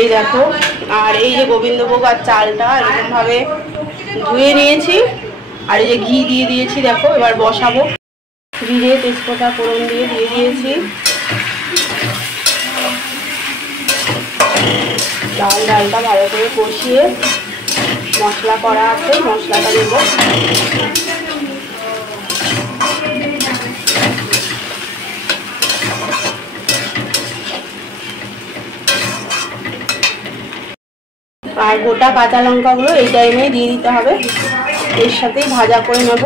এই দেখো, আর এই যে গোবিন্দভোগ আর চালটা এরকম ভাবে ধুয়ে নিয়েছি, আর এই যে ঘি দিয়ে দিয়েছি। দেখো এবার বসাবো। জিরে তেজপাতা ফোড়ন দিয়ে দিয়েছি। ডালটা ভালো করে কষিয়ে মশলা করা আছে, মশলাটা দেব। আর গোটা কাঁচা লঙ্কাগুলো এই টাইমে দিয়ে দিতে হবে, এর সাথেই ভাজা করে নেব।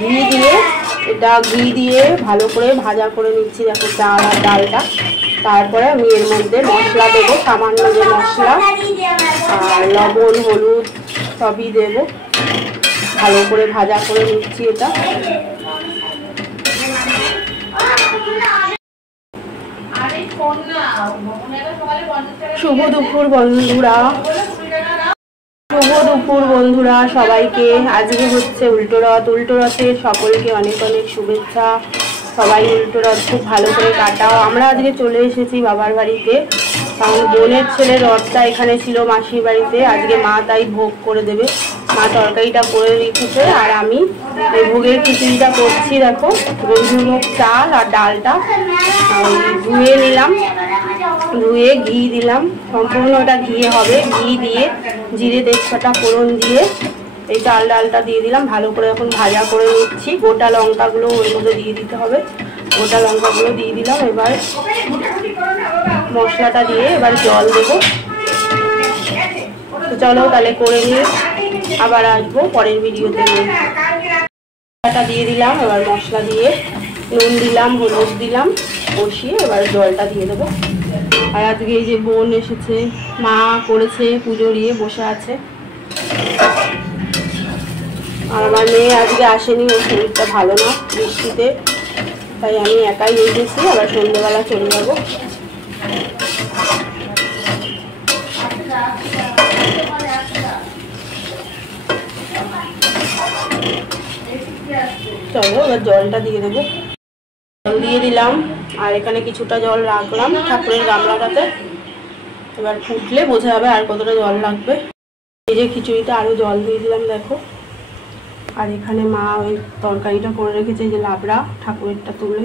ঘি দিয়ে ভালো করে ভাজা করে নিচ্ছি। দেখো চাল আর ডালটা। তারপরে আমি এর মধ্যে মশলা দেবো, সামান্য যে মশলা আর লবণ হলুদ সবই দেব। ভালো করে ভাজা করে নিচ্ছি এটা। শুভ দুপুর বন্ধুরা, সবাইকে। আজকে হচ্ছে উল্টো রথ। উল্টো রথের সকলকে অনেক অনেক শুভেচ্ছা। সবাই উল্টো রথ খুব ভালো করে কাটাও। আমরা আজকে চলে এসেছি বাবার বাড়িতে, কারণ বোনের ছেলের রথটা এখানে ছিল মাসির বাড়িতে। আজকে মা তাই ভোগ করে দেবে। মা তরকারিটা করে রেখেছে, আর আমি এই ভোগের খিচুড়িটা করছি। দেখো গোবিন্দভোগ চাল আর ডালটা ধুয়ে নিলাম, ধুয়ে ঘি দিলাম, সম্পূর্ণ ওটা ঘিয়ে হবে। ঘি দিয়ে জিরে তেজপাতা ফোড়ন দিয়ে এই চাল ডালটা দিয়ে দিলাম। ভালো করে এখন ভাজা করে নিচ্ছি। গোটা লঙ্কাগুলো ওর মধ্যে দিয়ে দিতে হবে। গোটা লঙ্কাগুলো দিয়ে দিলাম। এবার মশলাটা দিয়ে এবার জল দেবো। তো চলো তাহলে করে নিয়ে আবার আসবো পরের ভিডিওতে। মশলাটা দিয়ে দিলাম, এবার মশলা দিয়ে নুন দিলাম, হলুদ দিলাম, কষিয়ে এবার জলটা দিয়ে দেবো। আর আজকে এই যে বোন এসেছে, মা করেছে পুজো দিয়ে বসে আছে। আর আমার মেয়ে আজকে আসেনি, ওর শরীরটা ভালো না বৃষ্টিতে, তাই আমি একাই এসেছি। আবার সন্ধ্যেবেলা চলে যাবো। চলো এবার জলটা দিয়ে দেবো। জল দিয়ে দিলাম, আর এখানে কিছুটা জল রাখলাম ঠাকুরের গামলাটাতে। এবার ফুটলে বোঝা যাবে আর কতটা জল লাগবে। এই যে খিচুড়িতে আরও জল দিয়ে দিলাম দেখো। আর এখানে মা ওই তরকারিটা করে রেখেছে, যে লাবড়া ঠাকুরেরটা তুলে।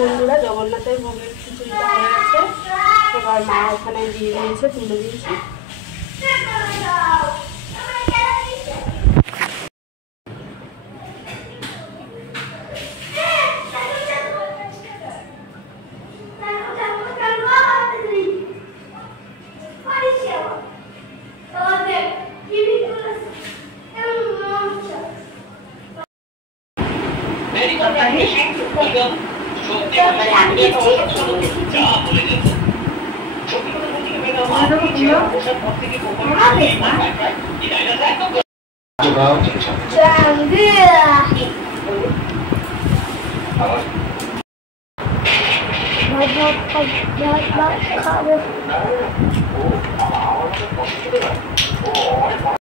বন্ধুরা জগন্নাথের ভোগের খিচুড়িটা হয়ে গেছে। এবার মা ওখানে দিয়ে দিয়েছে, তুলে দিয়েছে।